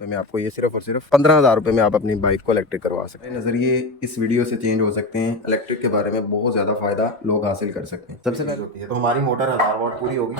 में आपको ये सिर्फ और सिर्फ 15,000 रुपये में आप अपनी बाइक को इलेक्ट्रिक करवा सकते हैं। नज़रिए इस वीडियो से चेंज हो सकते हैं। इलेक्ट्रिक के बारे में बहुत ज़्यादा फायदा लोग हासिल कर सकते हैं। सबसे पहले होती है तो हमारी मोटर 1000 वाट पूरी होगी।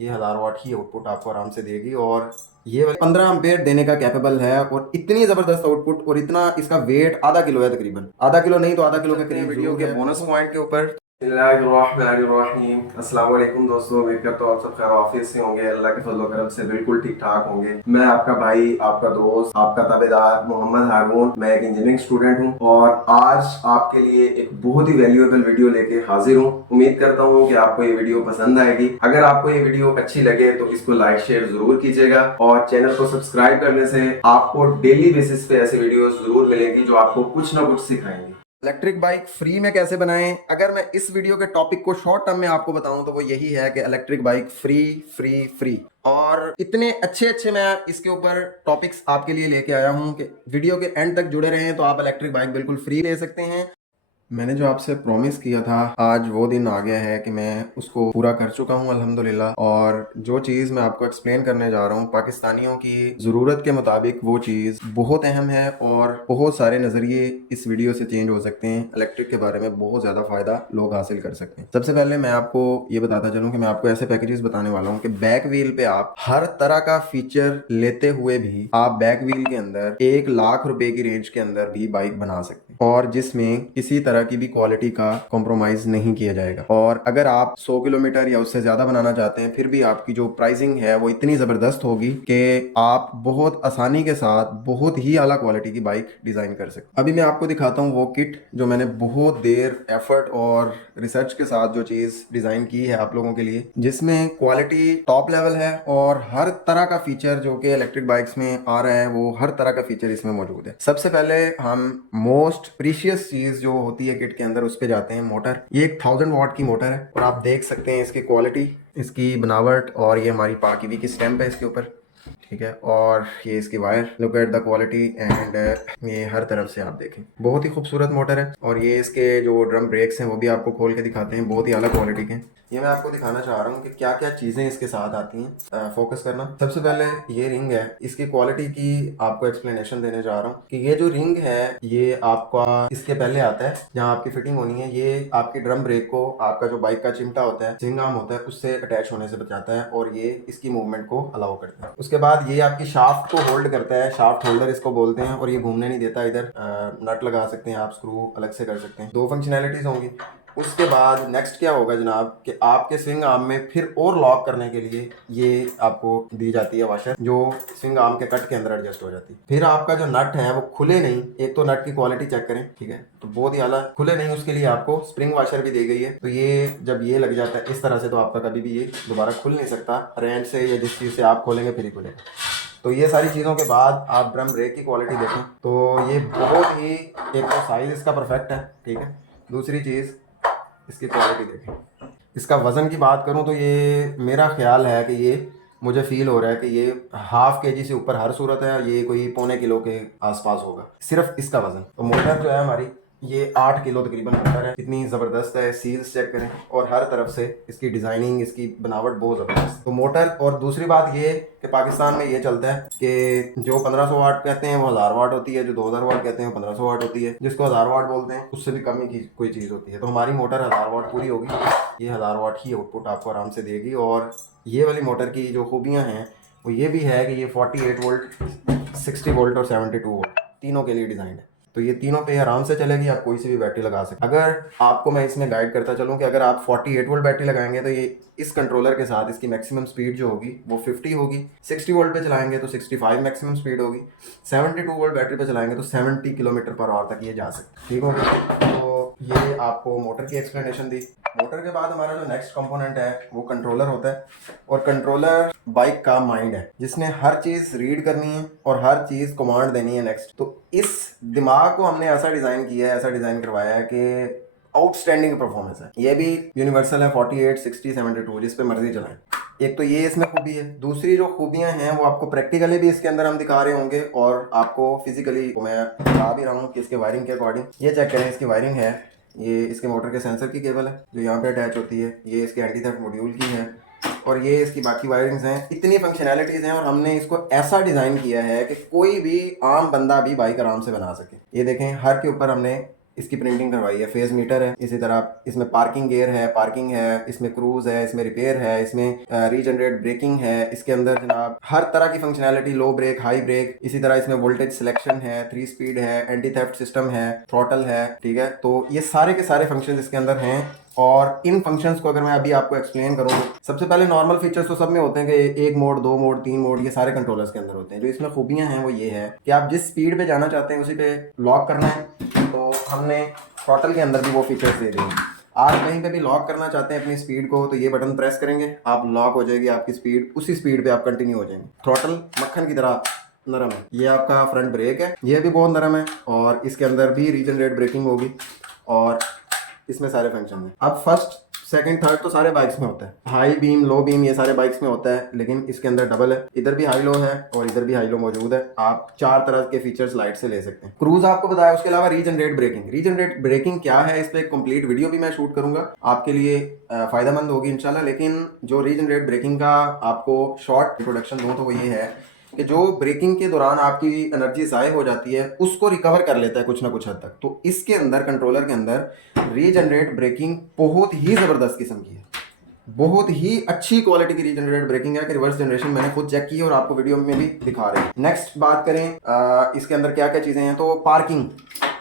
ये 1000 वाट ही आउटपुट आपको आराम से देगी और ये 15 एम्पेयर देने का कैपेबल है और इतनी जबरदस्त आउटपुट और इतना इसका वेट आधा किलो है, तकरीबन आधा किलो नहीं तो आधा किलो के करीब। वीडियो के बोनस पॉइंट के ऊपर अस्सलाम वालेकुम दोस्तों, उम्मीद करता हूँ आप सब खैर आफियत से होंगे। अल्लाह के फजल करम से बिल्कुल ठीक ठाक होंगे। मैं आपका भाई, आपका दोस्त, आपका ताबेदार मोहम्मद हारून। मैं एक इंजीनियरिंग स्टूडेंट हूँ और आज आपके लिए एक बहुत ही वैल्यूएबल वीडियो लेके हाजिर हूँ। उम्मीद करता हूँ कि आपको ये वीडियो पसंद आएगी। अगर आपको ये वीडियो अच्छी लगे तो इसको लाइक शेयर जरूर कीजिएगा और चैनल को सब्सक्राइब करने से आपको डेली बेसिस पे ऐसी वीडियो जरूर मिलेंगी जो आपको कुछ ना कुछ सिखाएंगी। इलेक्ट्रिक बाइक फ्री में कैसे बनाएं? अगर मैं इस वीडियो के टॉपिक को शॉर्ट टर्म में आपको बताऊं तो वो यही है कि electric bike free free free. और इतने अच्छे अच्छे मैं इसके ऊपर टॉपिक्स आपके लिए लेके आया हूं कि वीडियो के एंड तक जुड़े रहें तो आप इलेक्ट्रिक बाइक बिल्कुल फ्री ले सकते हैं। मैंने जो आपसे प्रॉमिस किया था आज वो दिन आ गया है कि मैं उसको पूरा कर चुका हूँ अल्हम्दुलिल्लाह। और जो चीज़ मैं आपको एक्सप्लेन करने जा रहा हूँ पाकिस्तानियों की ज़रूरत के मुताबिक वो चीज़ बहुत अहम है और बहुत सारे नज़रिए इस वीडियो से चेंज हो सकते हैं। इलेक्ट्रिक के बारे में बहुत ज़्यादा फ़ायदा लोग हासिल कर सकते हैं। सबसे पहले मैं आपको ये बताता चलूँ कि मैं आपको ऐसे पैकेजेस बताने वाला हूँ कि बैक व्हील पे आप हर तरह का फीचर लेते हुए भी आप बैक व्हील के अंदर 1 लाख रुपए की रेंज के अंदर भी बाइक बना सकते हैं और जिसमें किसी तरह की भी क्वालिटी का कॉम्प्रोमाइज नहीं किया जाएगा। और अगर आप 100 किलोमीटर या उससे ज्यादा बनाना चाहते हैं फिर भी आपकी जो प्राइसिंग है वो इतनी जबरदस्त होगी कि आप बहुत आसानी के साथ बहुत ही आला क्वालिटी की बाइक डिजाइन कर सकते हैं। अभी मैं आपको दिखाता हूँ वो किट जो मैंने बहुत देर एफर्ट और रिसर्च के साथ जो चीज डिजाइन की है आप लोगों के लिए, जिसमें क्वालिटी टॉप लेवल है और हर तरह का फीचर जो कि इलेक्ट्रिक बाइक्स में आ रहा है वो हर तरह का फीचर इसमें मौजूद है। सबसे पहले हम मोस्ट प्रीशियस चीज जो होती है किट के अंदर उस पे जाते हैं। मोटर, ये एक 1000 वाट की मोटर है और आप देख सकते हैं इसकी क्वालिटी, इसकी बनावट और ये हमारी पाकीवी की स्टैंप है इसके ऊपर, ठीक है। और ये इसकी wire, look at the quality and ये हर तरफ से आप देखें बहुत ही खूबसूरत मोटर है। और ये इसके जो ड्रम ब्रेक्स हैं वो भी आपको खोल के दिखाते हैं, बहुत ही अलग क्वालिटी के। ये मैं आपको दिखाना चाह रहा हूँ कि क्या क्या चीज़ें इसके साथ आती हैं। फोकस करना। सबसे पहले ये रिंग है, इसकी क्वालिटी की आपको एक्सप्लेनेशन देने जा रहा हूँ कि ये जो रिंग है ये आपका इसके पहले आता है जहाँ आपकी फिटिंग होनी है। ये आपकी ड्रम ब्रेक को आपका जो बाइक का चिमटा होता है, स्विंग आर्म होता है, उससे अटैच होने से बचाता है और ये इसकी मूवमेंट को अलाउ करता है। उसके बाद ये आपकी शाफ्ट को होल्ड करता है, शाफ्ट होल्डर इसको बोलते हैं, और ये घूमने नहीं देता। इधर नट लगा सकते हैं आप, स्क्रू अलग से कर सकते हैं। 2 फंक्शनैलिटीज होंगी। उसके बाद नेक्स्ट क्या होगा जनाब कि आपके स्विंग आर्म में फिर और लॉक करने के लिए ये आपको दी जाती है वाशर, जो स्विंग आर्म के कट के अंदर एडजस्ट हो जाती है। फिर आपका जो नट है वो खुले नहीं, एक तो नट की क्वालिटी चेक करें, ठीक है, तो बहुत ही आला खुले नहीं, उसके लिए आपको स्प्रिंग वाशर भी दी गई है। तो ये जब ये लग जाता है इस तरह से तो आपका कभी भी ये दोबारा खुल नहीं सकता, रेंच से या जिस चीज़ से आप खोलेंगे फिर ही खुलेगा। तो ये सारी चीज़ों के बाद आप ड्रम ब्रेक की क्वालिटी देखें तो ये बहुत ही, एक तो साइज़ इसका परफेक्ट है, ठीक है, दूसरी चीज़ इसकी क्वालिटी देखें। इसका वज़न की बात करूं तो ये मेरा ख्याल है कि ये मुझे फील हो रहा है कि ये ½ kg से ऊपर हर सूरत है, ये कोई पौने किलो के आसपास होगा सिर्फ इसका वज़न। तो मोटर जो है हमारी ये 8 किलो तकरीबन मोटर है, इतनी ज़बरदस्त है। सील्स चेक करें और हर तरफ से इसकी डिज़ाइनिंग, इसकी बनावट बहुत ज़बरदस्त। तो मोटर, और दूसरी बात ये कि पाकिस्तान में ये चलता है कि जो 1500 वाट कहते हैं वो 1000 वाट होती है, जो 2000 वाट कहते हैं वो 1500 वाट होती है, जिसको 1000 वाट बोलते हैं उससे भी कम ही कोई चीज़ होती है। तो हमारी मोटर 1000 वाट पूरी होगी, ये 1000 वाट ही आउटपुट आपको आराम से देगी। और ये वाली मोटर की जो खूबियाँ हैं वो ये भी है कि ये 48 वोल्ट, 60 वोल्ट और 72 वोल्ट तीनों के लिए डिज़ाइन है। तो ये तीनों पे आराम से चलेगी, आप कोई सी भी बैटरी लगा सकते हैं। अगर आपको मैं इसमें गाइड करता चलूँ कि अगर आप 48 वोल्ट बैटरी लगाएंगे तो ये इस कंट्रोलर के साथ इसकी मैक्सिमम स्पीड जो होगी वो 50 होगी। 60 वोल्ट पे चलाएंगे तो 65 मैक्सिमम स्पीड होगी। 72 वोल्ट बैटरी पे चलाएंगे तो 70 किलोमीटर पर आवर तक ये जा सकते हैं, ठीक हो गया। तो ये आपको मोटर की एक्सप्लेनेशन दी। मोटर के बाद हमारा जो नेक्स्ट कंपोनेंट है वो कंट्रोलर होता है, और कंट्रोलर बाइक का माइंड है जिसने हर चीज़ रीड करनी है और हर चीज़ कमांड देनी है नेक्स्ट। तो इस दिमाग को हमने ऐसा डिज़ाइन किया है, ऐसा डिज़ाइन करवाया है कि आउटस्टैंडिंग परफॉर्मेंस है। ये भी यूनिवर्सल है, 48, 60, 72 जिस पे मर्जी चलाएं। एक तो ये इसमें खूबी है। दूसरी जो खूबियां हैं वो आपको प्रैक्टिकली भी इसके अंदर हम दिखा रहे होंगे और आपको फिजिकली मैं दिखा भी रहा हूँ कि इसके वायरिंग के अकॉर्डिंग। ये चेक करें, इसकी वायरिंग है, ये इसके मोटर के सेंसर की केबल है जो यहाँ पे अटैच होती है, ये इसके एंटी थेफ्ट मॉड्यूल की है, और ये इसकी बाकी वायरिंग्स हैं। इतनी फंक्शनैलिटीज़ हैं और हमने इसको ऐसा डिज़ाइन किया है कि कोई भी आम बंदा भी बाइक आराम से बना सके। ये देखें, हर के ऊपर हमने इसकी प्रिंटिंग करवाई है। फेज मीटर है, इसी तरह इसमें पार्किंग गियर है, पार्किंग है, इसमें क्रूज है, इसमें रिपेयर है, इसमें रीजनरेट ब्रेकिंग है। इसके अंदर जनाब हर तरह की फंक्शनैलिटी, लो ब्रेक, हाई ब्रेक, इसी तरह इसमें वोल्टेज सिलेक्शन है, 3 स्पीड है, एंटी थेफ्ट सिस्टम है, थ्रॉटल है। ठीक है, तो ये सारे के सारे फंक्शन इसके अंदर हैं। और इन फंक्शंस को अगर मैं अभी आपको एक्सप्लेन करूँ, सबसे पहले नॉर्मल फीचर्स तो सब में होते हैं कि 1 मोड, 2 मोड, 3 मोड, ये सारे कंट्रोलर्स के अंदर होते हैं। जो इसमें खूबियां हैं वो ये है कि आप जिस स्पीड पे जाना चाहते हैं उसी पे लॉक करना है। तो हमने थ्रॉटल के अंदर भी वो फीचर्स दे दिए। आप कहीं पे भी लॉक करना चाहते हैं अपनी स्पीड को, तो ये बटन प्रेस करेंगे, आप लॉक हो जाएगी आपकी स्पीड, उसी स्पीड पे आप कंटिन्यू हो जाएंगे। थ्रॉटल मक्खन की तरह नरम है। ये आपका फ्रंट ब्रेक है, ये भी बहुत नरम है और इसके अंदर भी रीजनरेट ब्रेकिंग होगी और इसमें सारे फंक्शन हैं। अब फर्स्ट, सेकंड, थर्ड तो सारे बाइक्स में होता है। हाई बीम, लो बीम, ये सारे बाइक्स में होता है, लेकिन इसके अंदर डबल है। इधर भी हाई लो है और इधर भी हाई लो मौजूद है। आप 4 तरह के फीचर्स लाइट से ले सकते हैं। क्रूज आपको बताया, उसके अलावा रीजनरेट ब्रेकिंग। रीजनरेट ब्रेकिंग क्या है, इस पर एक कंप्लीट वीडियो भी मैं शूट करूंगा, आपके लिए फायदेमंद होगी इंशाल्लाह। लेकिन जो रीजनरेट ब्रेकिंग का आपको शॉर्ट इंट्रोडक्शन दूं तो वो ये है कि जो ब्रेकिंग के दौरान आपकी एनर्जी ज़ाय हो जाती है उसको रिकवर कर लेता है कुछ ना कुछ हद तक। तो इसके अंदर, कंट्रोलर के अंदर रीजनरेट ब्रेकिंग बहुत ही ज़बरदस्त किस्म की है, बहुत ही अच्छी क्वालिटी की रीजनरेट ब्रेकिंग है कि रिवर्स जनरेशन मैंने खुद चेक की है और आपको वीडियो में भी दिखा रहे हैं। नेक्स्ट बात करें इसके अंदर क्या क्या चीज़ें हैं, तो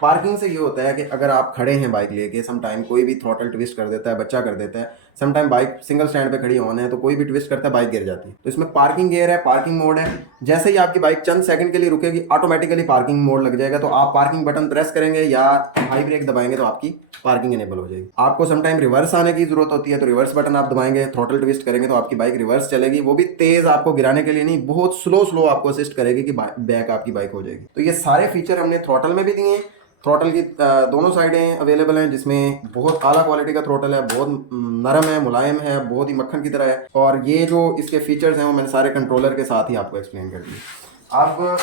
पार्किंग से ये होता है कि अगर आप खड़े हैं बाइक लेके, सम टाइम कोई भी थ्रॉटल ट्विस्ट कर देता है, बच्चा कर देता है, some time bike single stand पे खड़ी ऑन है तो कोई भी ट्विस्ट करता है, बाइक गिर जाती है। तो इसमें पार्किंग गियर है, पार्किंग मोड है। जैसे ही आपकी बाइक चंद सेकंड के लिए रुकेगी, ऑटोमेटिकली पार्किंग मोड लग जाएगा। तो आप पार्किंग बटन प्रेस करेंगे या हाई ब्रेक दबाएंगे तो आपकी पार्किंग इनेबल हो जाएगी। आपको सम टाइम रिवर्स आने की जरूरत होती है तो रिवर्स बटन आप दबाएंगे, थ्रॉटल ट्विस्ट करेंगे तो आपकी बाइक रिवर्स चलेगी। वो भी तेज, आपको गिराने के लिए नहीं, बहुत स्लो आपको असिस्ट करेगी कि बैक आपकी बाइक हो जाएगी। तो ये सारे फीचर हमने थ्रॉटल में भी दिए हैं। थ्रॉटल की दोनों साइडें अवेलेबल हैं, जिसमें बहुत आला क्वालिटी का थ्रॉटल है, बहुत नरम है, मुलायम है, बहुत ही मक्खन की तरह है। और ये जो इसके फीचर्स हैं वो मैंने सारे कंट्रोलर के साथ ही आपको एक्सप्लेन कर दिए। अब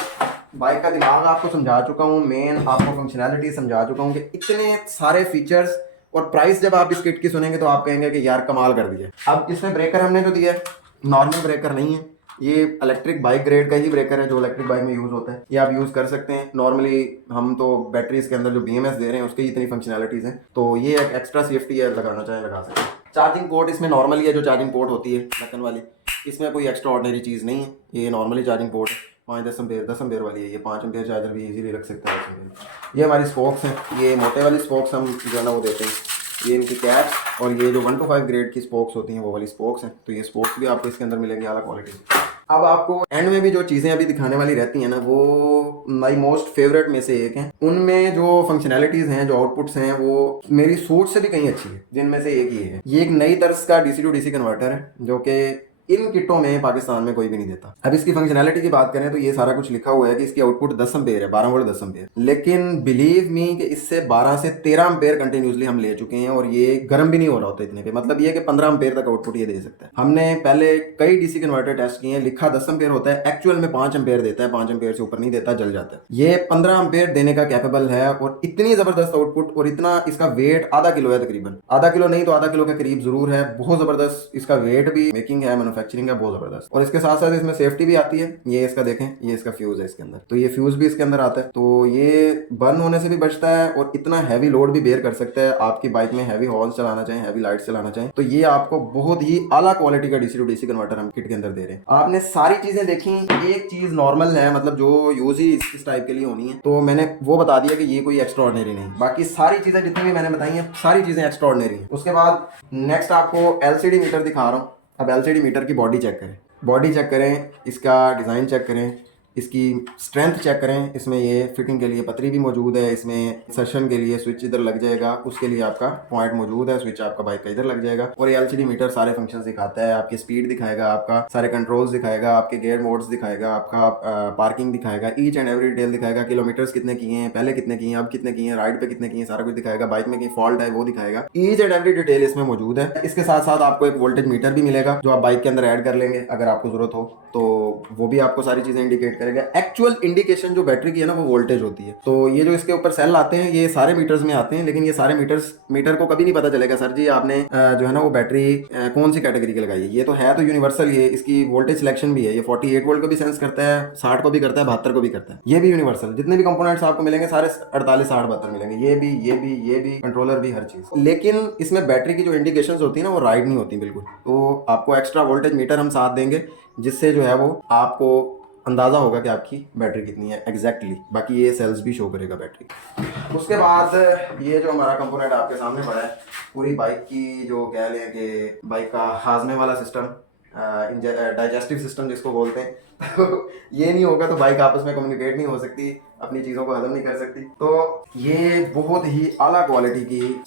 बाइक का दिमाग आपको समझा चुका हूँ, मेन आपको फंक्शनैलिटी समझा चुका हूँ कि इतने सारे फीचर्स और प्राइस जब आप इस किट की सुनेंगे तो आप कहेंगे कि यार कमाल कर दिया। अब इसमें ब्रेकर हमने जो दिया है, नॉर्मल ब्रेकर नहीं है, ये इलेक्ट्रिक बाइक ग्रेड का ही ब्रेकर है जो इलेक्ट्रिक बाइक में यूज़ होता है। ये आप यूज़ कर सकते हैं। नॉर्मली हम तो बैटरीज के अंदर जो BMS दे रहे हैं उसकी इतनी फंक्शनैलिटीज़ हैं, तो ये एक एक्स्ट्रा सेफ्टी है, लगाना चाहें लगा सकते हैं। चार्जिंग पोर्ट इसमें नॉर्मली है, जो चार्जिंग पोर्ट होती है ढक्कन वाली, इसमें कोई एक्स्ट्रा ऑर्डिनरी चीज़ नहीं है। ये नॉर्मली चार्जिंग पोर्ट है, 5-10 एम्पेयर वाली है। ये 5 एम्पेयर चार्जर भी इजीली रख सकते हैं। ये हमारी स्पोक्स हैं, ये मोटे वाली स्पोक्स हम जो है ना वो देते हैं, ये इनकी कैप। और ये जो 1 to 5 ग्रेड की स्पोक्स होती हैं वो वाली स्पोक्स हैं, तो ये स्पोक्स भी आपको इसके अंदर मिलेंगे आला क्वालिटी। अब आपको एंड में भी जो चीज़ें अभी दिखाने वाली रहती हैं ना, वो माई मोस्ट फेवरेट में से एक है। उनमें जो फंक्शनैलिटीज़ हैं, जो आउटपुट्स हैं, वो मेरी सोच से भी कहीं अच्छी है। जिनमें से एक ये है, ये एक नई तर्ज का DC to DC कन्वर्टर है जो कि इन किटों में पाकिस्तान में कोई भी नहीं देता। अब इसकी फंक्शनैलिटी की बात करें तो ये सारा कुछ लिखा हुआ है कि इसकी आउटपुट 10 एम्पेयर है, 12 वोल्ट 10 एम्पेयर। लेकिन बिलीव मी कि इससे 12 से 13 एम्पेयर कंटिन्यूसली हम ले चुके हैं और ये गर्म भी नहीं हो रहा होता इतने पे। मतलब ये कि 15 एम्पेयर तक आउटपुट ये दे सकता है। हमने पहले कई DC कन्वर्टर टेस्ट किए हैं, लिखा 10 एम्पेयर होता है, एक्चुअल में 5 एम्पेयर देता है, 5 एम्पेयर से ऊपर नहीं देता, जल जाता है। ये 15 एम्पेयर देने का कैपेबल है और इतनी जबरदस्त आउटपुट, और इतना इसका वेट आधा किलो है, तकरीबन आधा किलो नहीं तो आधा किलो के करीब जरूर है। बहुत जबरदस्त इसका वेट भी, मेकिंग है, मैन्युफैक्चरिंग है, बहुत जबरदस्त। और इसके साथ साथ इसमें सेफ्टी भी आती है। ये इसका देखें, ये इसका फ्यूज है इसके अंदर, तो ये फ्यूज भी इसके अंदर आता है, तो ये बर्न होने से भी बचता है और इतना हैवी लोड भी बेयर कर सकता है। आपकी बाइक में हैवी हॉर्स चलाना चाहें, हैवी लाइट चलाना चाहें, तो ये आपको बहुत ही आला क्वालिटी का DC to DC कन्वर्टर हम किट के अंदर दे रहे हैं। आपने सारी चीजें देखी, एक चीज नॉर्मल है, मतलब जो यूज ही इस टाइप के लिए होनी है, तो मैंने वो बता दिया कि ये कोई एक्स्ट्रा ऑर्डिनरी नहीं। बाकी सारी चीजें जितनी भी मैंने बताई हैं, सारी चीजें एक्स्ट्रा ऑर्डिनरी हैं। उसके बाद नेक्स्ट आपको LCD मीटर दिखा रहा हूँ। अब LCD मीटर की बॉडी चेक करें, बॉडी चेक करें, इसका डिज़ाइन चेक करें, इसकी स्ट्रेंथ चेक करें। इसमें ये फिटिंग के लिए पतरी भी मौजूद है, इसमें सेशन के लिए स्विच इधर लग जाएगा, उसके लिए आपका पॉइंट मौजूद है, स्विच आपका बाइक का इधर लग जाएगा। और ये LCD मीटर सारे फंक्शंस दिखाता है, आपकी स्पीड दिखाएगा, आपका सारे कंट्रोल्स दिखाएगा, आपके गियर मोड्स दिखाएगा, आपका पार्किंग दिखाएगा, ईच एंड एवरी डिटेल दिखाएगा, किलोमीटर्स कितने किए हैं, पहले कितने किए हैं, अब कितने किए हैं, राइड पे कितने किए हैं, सारा कुछ दिखाएगा। बाइक में कहीं फॉल्ट है वो दिखाएगा, ईच एंड एवरी डिटेल इसमें मौजूद है। इसके साथ साथ आपको एक वोल्टेज मीटर भी मिलेगा जो आप बाइक के अंदर ऐड कर लेंगे अगर आपको जरूरत हो, तो वो भी आपको सारी चीज़ें इंडिकेट करेगा। एक्चुअल इंडिकेशन जो बैटरी की है ना वो वोल्टेज होती है। तो ये जो इसके ऊपर सेल आते हैं ये सारे मीटर्स में आते हैं, लेकिन ये सारे मीटर को कभी नहीं पता चलेगा सर जी आपने जो है ना वो बैटरी कौन सी कैटेगरी की लगाई है। ये तो यूनिवर्सल, ये इसकी वोल्टेज सिलेक्शन भी है, ये 48 वोल्ट को भी सेंस करता है, 60 को भी करता है, 72 को भी करता है। ये भी यूनिवर्सल, जितने भी कंपोनेंट्स आपको मिलेंगे सारे 48, 60, 72 मिलेंगे। ये भी कंट्रोलर भी, हर चीज। लेकिन इसमें बैटरी की जो इंडिकेशंस होती है ना वो राइट नहीं होती बिल्कुल। तो आपको एक्स्ट्रा वोल्टेज मीटर हम साथ देंगे, जिससे जो है वो आपको अंदाज़ा होगा कि आपकी बैटरी कितनी है एग्जैक्टली। बाकी ये सेल्स भी शो करेगा बैटरी। उसके बाद ये जो हमारा कंपोनेंट आपके सामने पड़ा है, पूरी बाइक की जो कह लें कि बाइक का हाजमे वाला सिस्टम, डाइजेस्टिव सिस्टम जिसको बोलते हैं तो ये नहीं होगा तो बाइक आपस में कम्युनिकेट नहीं हो सकती, अपनी चीज़ों को हजम नहीं कर सकती। तो ये बहुत ही आला क्वालिटी की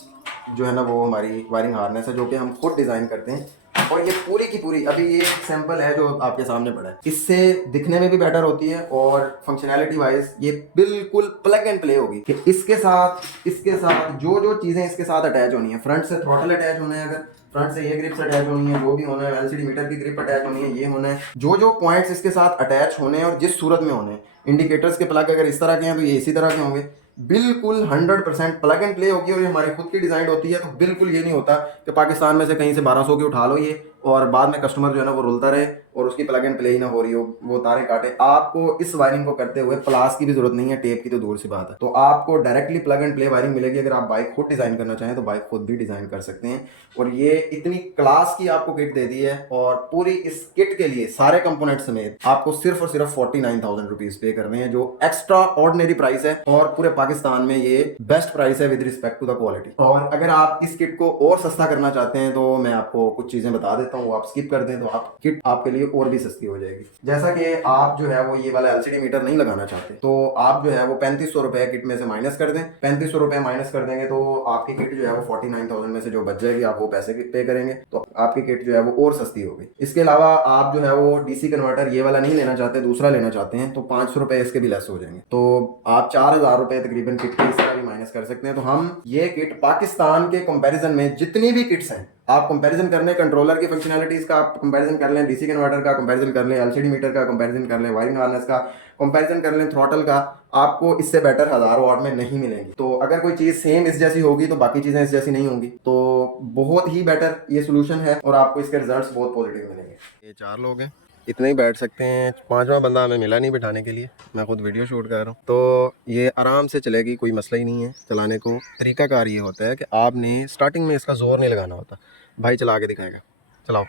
जो है ना वो हमारी वायरिंग हार्नेस है, जो कि हम खुद डिज़ाइन करते हैं। और ये पूरी की पूरी, अभी ये सैंपल है जो आपके सामने पड़ा है, इससे दिखने में भी बेटर होती है और फंक्शनैलिटी वाइज ये बिल्कुल प्लग एंड प्ले होगी कि इसके साथ जो चीज़ें इसके साथ अटैच होनी है, फ्रंट से थ्रॉटल अटैच होना है, अगर फ्रंट से ये ग्रिप्स अटैच होनी है वो भी होना है, एलसीडी मीटर की ग्रिप अटैच होनी है ये होना है, जो पॉइंट्स इसके साथ अटैच होने हैं और जिस सूरत में होने हैं। इंडिकेटर्स के प्लग अगर इस तरह के हैं तो ये इसी तरह के होंगे, बिल्कुल 100% प्लग एंड प्ले होगी। और ये हमारी खुद की डिज़ाइन होती है, तो बिल्कुल ये नहीं होता कि पाकिस्तान में से कहीं से 1200 की उठा लो ये और बाद में कस्टमर जो है ना वो रुलता रहे और उसकी प्लग एंड प्ले ही ना हो रही हो, वो तारे काटे। आपको इस वायरिंग को करते हुए प्लास की भी जरूरत नहीं है, टेप की तो दूर सी बात है। तो आपको directly plug and play wiring मिलेगी। अगर आप बाइक खुद डिज़ाइन करना चाहें तो बाइक खुद भी डिज़ाइन कर सकते हैं। और ये इतनी क्लास की आपको किट दे दी है, और पूरी इस किट के लिए सारे कंपोनेंट समेत आपको सिर्फ और सिर्फ 49,000 रुपीज पे करने हैं, जो एक्स्ट्रा ऑर्डिनरी प्राइस है और पूरे पाकिस्तान में ये बेस्ट प्राइस है with respect to the quality. और अगर आप इस किट को और सस्ता करना चाहते हैं तो मैं आपको कुछ चीजें बता देता हूँ, आप स्किप कर दें तो आप किट आपके लिए और भी सस्ती हो जाएगी। जैसा कि आप जो है वो ये वाला एलसीडी मीटर नहीं लगाना चाहते तो आप जो है वो 3500 रुपए किट में से माइनस कर दें। 3500 रुपए माइनस कर देंगे तो आपकी किट जो है वो 49,000 में से जो बच जाएगी आप वो पैसे पे करेंगे तो आपकी किट जो है वो और सस्ती होगी। इसके अलावा आप जो है वो डीसी कन्वर्टर ये वाला नहीं लेना चाहते, दूसरा लेना चाहते हैं तो 500 रुपए इसके भी लेस हो जाएंगे। तो आप 4,000 रुपए तकरीबन किट की इस तरह भी माइनस कर सकते हैं। तो हम ये किट पाकिस्तान के कंपैरिजन में जितनी भी किट्स हैं आप कंपैरिजन कर लें, कंट्रोलर की फंक्शनैलिटीज का आप कंपैरिजन कर लें, डीसी कन्वर्टर का कंपैरिजन कर लें, एलसीडी मीटर का कंपैरिजन कर लें, वायरिंग हार्नेस का कंपैरिजन कर लें, थ्रॉटल का, आपको इससे बेटर 1000 वाट में नहीं मिलेंगी। तो अगर कोई चीज़ सेम इस जैसी होगी तो बाकी चीज़ें इस जैसी नहीं होंगी। तो बहुत ही बेटर ये सोल्यूशन है और आपको इसके रिजल्ट्स बहुत पॉजिटिव मिलेंगे। ये 4 लोग हैं, इतने ही बैठ सकते हैं, 5वां बंदा हमें मिला नहीं बिठाने के लिए, मैं खुद वीडियो शूट कर रहा हूँ। तो ये आराम से चलेगी, कोई मसला ही नहीं है चलाने को। तरीकाकार ये होता है कि आपने स्टार्टिंग में इसका जोर नहीं लगाना होता, भाई चला के दिखाएगा, चलाओ,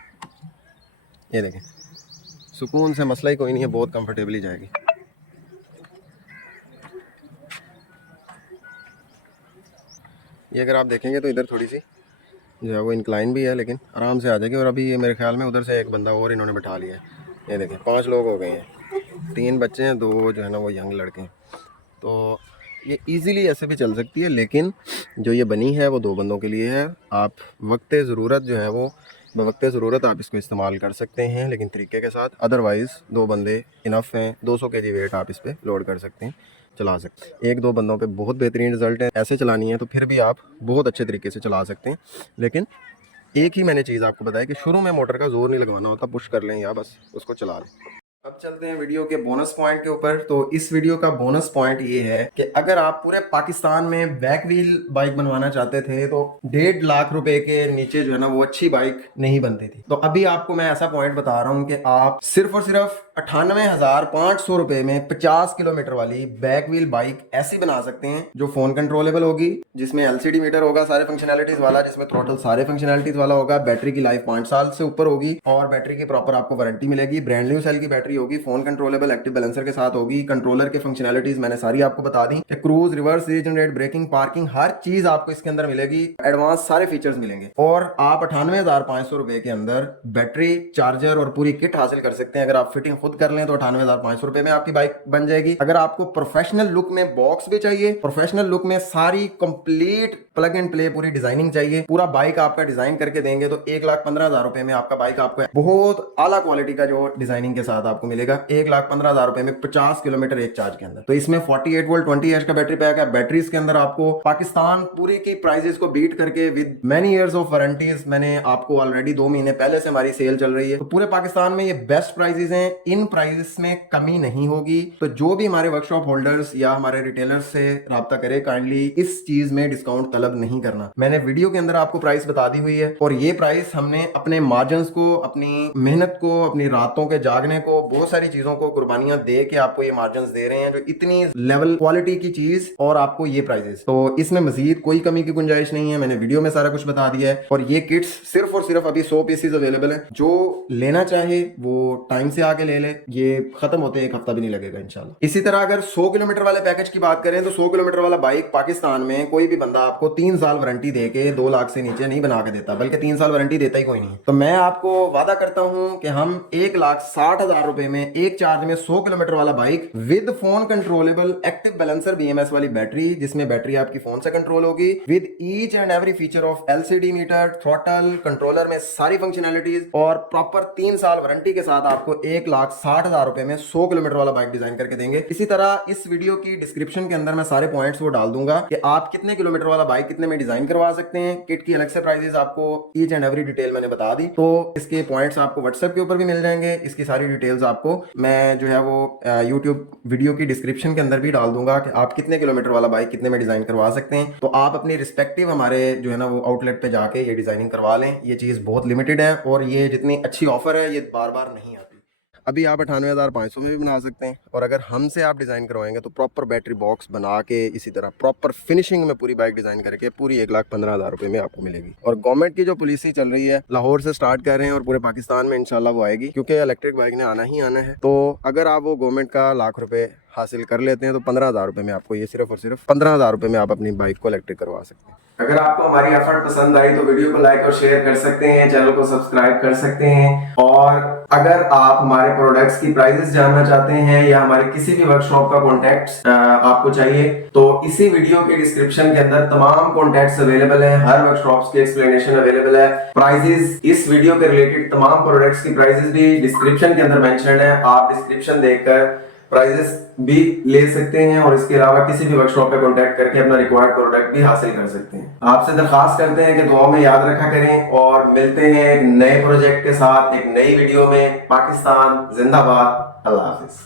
ये देखें सुकून से, मसला ही कोई नहीं है, बहुत कंफर्टेबली जाएगी। ये अगर आप देखेंगे तो इधर थोड़ी सी जो है वो इंक्लाइन भी है लेकिन आराम से आ जाएगी। और अभी ये मेरे ख्याल में उधर से एक बंदा और इन्होंने बिठा लिया है। ये देखें 5 लोग हो गए हैं, 3 बच्चे हैं, 2 जो है ना वो यंग लड़के हैं। तो ये इजीली ऐसे भी चल सकती है, लेकिन जो ये बनी है वो 2 बंदों के लिए है। आप वक्त ज़रूरत जो है वो बवक्त ज़रूरत आप इसको इस्तेमाल कर सकते हैं, लेकिन तरीके के साथ। अदरवाइज़ 2 बंदे इनफ हैं, 200 kg वेट आप इस पर लोड कर सकते हैं, चला सकते हैं। 1-2 बंदों पे बहुत बेहतरीन रिजल्ट है। ऐसे चलानी है तो फिर भी आप बहुत अच्छे तरीके से चला सकते हैं। लेकिन एक ही मैंने चीज़ आपको बताया कि शुरू में मोटर का जोर नहीं लगवाना होता, पुश कर लें या बस उसको चला लें। अब चलते हैं वीडियो के बोनस पॉइंट के ऊपर। तो इस वीडियो का बोनस पॉइंट ये है कि अगर आप पूरे पाकिस्तान में बैक व्हील बाइक बनवाना चाहते थे तो 1.5 लाख रुपए के नीचे जो है ना वो अच्छी बाइक नहीं बनती थी। तो अभी आपको मैं ऐसा पॉइंट बता रहा हूं कि आप सिर्फ और सिर्फ 98,500 रुपए में 50 किलोमीटर वाली बैक व्हील बाइक ऐसी बना सकते हैं जो फोन कंट्रोलेबल होगी, जिसमें एलसीडी मीटर होगा सारे फंक्शनैलिटीज वाला, जिसमें थ्रॉटल सारे फंक्शनैलिटीज वाला होगा, बैटरी की लाइफ 5 साल से ऊपर होगी और बैटरी की प्रॉपर आपको वारंटी मिलेगी, ब्रांड न्यू सेल की बैटरी होगी, फोन कंट्रोलेबल एक्टिव बैलेंसर के साथ होगी, कंट्रोलर के फंक्शनैलिटीज मैंने सारी आपको बता दी, cruise, reverse, regenerate, braking, parking, हर चीज आपको इसके अंदर मिलेगी, एडवांस सारे फीचर्स मिलेंगे। और आप 98,500 रुपए के अंदर बैटरी, चार्जर और पूरी किट हासिल कर सकते हैं। अगर आप फिटिंग खुद कर लें तो 98,500 रुपए में आपकी बाइक बन जाएगी। अगर आपको प्रोफेशनल लुक में बॉक्स भी चाहिए, प्रोफेशनल लुक में सारी कंप्लीट प्लग एंड प्ले पूरी डिजाइनिंग चाहिए, पूरा बाइक आपका डिजाइन करके देंगे तो 1,15,000 रुपए में आपका बाइक आपको बहुत आला क्वालिटी का जो डिजाइनिंग के साथ आपको मिलेगा 1,15,000 रुपए में 50 किलोमीटर एक चार्ज के अंदर। तो इसमें 48 वोल्ट 20 एच का बैटरी पैक है। बैटरीज के अंदर आपको पाकिस्तान पूरी की प्राइसेस को बीट करके with many years of warranties, मैंने आपको ऑलरेडी 2 महीने पहले से हमारी सेल चल रही है, तो पूरे पाकिस्तान में ये बेस्ट प्राइसेस हैं। इन प्राइस में कमी नहीं होगी। तो जो भी हमारे वर्कशॉप होल्डर्स या हमारे रिटेलर्स से रब्ता करे, काइंडली इस चीज में डिस्काउंट तलब नहीं करना। मैंने वीडियो के अंदर आपको प्राइस बता दी हुई है और ये प्राइस हमने अपने मार्जिन्स को, अपनी मेहनत को, अपनी रातों के जागने को, बहुत सारी चीजों को कुर्बानियां दे के आपको ये मार्जिन्स दे रहे हैं, जो इतनी लेवल क्वालिटी की चीज और आपको ये प्राइजेस। तो इसमें मजीद कोई कमी की गुंजाइश नहीं है। मैंने वीडियो में सारा कुछ बता दिया है और ये किट्स सिर्फ और सिर्फ अभी 100 पीसेज अवेलेबल है। जो लेना चाहे वो टाइम से आके ले ले, ये खत्म होते एक हफ्ता भी नहीं लगेगा इंशाल्लाह। इसी तरह अगर 100 किलोमीटर वाले पैकेज की बात करें तो 100 किलोमीटर वाला बाइक पाकिस्तान में कोई भी बंदा आपको 3 साल वारंटी देके 2 लाख से नीचे नहीं बना के देता, बल्कि 3 साल वारंटी देता ही कोई नहीं है। तो मैं आपको वादा करता हूं कि हम 1,60,000 रुपए में एक चार्ज में 100 किलोमीटर वाला bike with phone controllable active balancer BMS वाली बैटरी, जिसमें बैटरी आपकी फोन से कंट्रोल होगी, with each and every feature of LCD meter, throttle, controller में सारी फंक्शनैलिटीज और प्रॉपर 3 साल वारंटी के साथ आपको 1,60,000 रुपए में 100 किलोमीटर वाला बाइक डिजाइन करके देंगे। इसी तरह इस वीडियो की डिस्क्रिप्शन के अंदर मैं सारे पॉइंट्स वो डाल दूंगा कि आप कितने किलोमीटर वाला बाइक कितने में डिजाइन करवा सकते हैं। किट की अलग से प्राइसेस आपको ईच एंड एवरी डिटेल मैंने बता दी, तो इसके पॉइंट्स आपको व्हाट्सएप के ऊपर भी मिल जाएंगे। इसकी सारी डिटेल्स आपको मैं जो है वो यूट्यूब वीडियो की डिस्क्रिप्शन के अंदर भी डाल दूंगा कि आप कितने किलोमीटर वाला बाइक कितने में डिजाइन करवा सकते हैं। तो आप अपनी रिस्पेक्टिव हमारे जो है ना वो आउटलेट पे जाके ये डिजाइनिंग करवा लें। ये चीज बहुत लिमिटेड है और ये जितनी अच्छी ऑफर है ये बार बार नहीं आती। अभी आप 98,500 में भी बना सकते हैं और अगर हमसे आप डिज़ाइन करवाएंगे तो प्रॉपर बैटरी बॉक्स बना के इसी तरह प्रॉपर फिनिशिंग में पूरी बाइक डिज़ाइन करके पूरी 1,15,000 रुपए में आपको मिलेगी। और गवर्नमेंट की जो पॉलिसी चल रही है, लाहौर से स्टार्ट कर रहे हैं और पूरे पाकिस्तान में इंशाल्लाह वो आएगी, क्योंकि इलेक्ट्रिक बाइक ने आना ही आना है। तो अगर आप वो गवर्नमेंट का लाख रुपए हासिल कर लेते हैं तो 15,000 रुपए में आपको, ये सिर्फ और सिर्फ 15,000 रुपए में आप अपनी बाइक को इलेक्ट्रिक करवा सकते हैं। अगर आपको हमारी एफर्ट पसंद आई तो वीडियो को लाइक और शेयर कर सकते हैं, चैनल को सब्सक्राइब कर सकते हैं। और अगर आप हमारे प्रोडक्ट्स की प्राइसेस जानना चाहते हैं या हमारे किसी भी वर्कशॉप का कॉन्टैक्ट आपको चाहिए तो इसी वीडियो के डिस्क्रिप्शन के अंदर तमाम कॉन्टैक्ट्स अवेलेबल है, हर वर्कशॉप्स की एक्सप्लेनेशन अवेलेबल है। प्राइजेस, इस वीडियो के रिलेटेड तमाम प्रोडक्ट्स की प्राइजेस भी डिस्क्रिप्शन के अंदर मेंशन्ड है। आप डिस्क्रिप्शन देखकर प्राइजेस भी ले सकते हैं और इसके अलावा किसी भी वर्कशॉप पे कांटेक्ट करके अपना रिक्वायर्ड प्रोडक्ट भी हासिल कर सकते हैं। आपसे दरखास्त करते हैं कि दुआ में याद रखा करें और मिलते हैं एक नए प्रोजेक्ट के साथ एक नई वीडियो में। पाकिस्तान जिंदाबाद। अल्लाह हाफिज।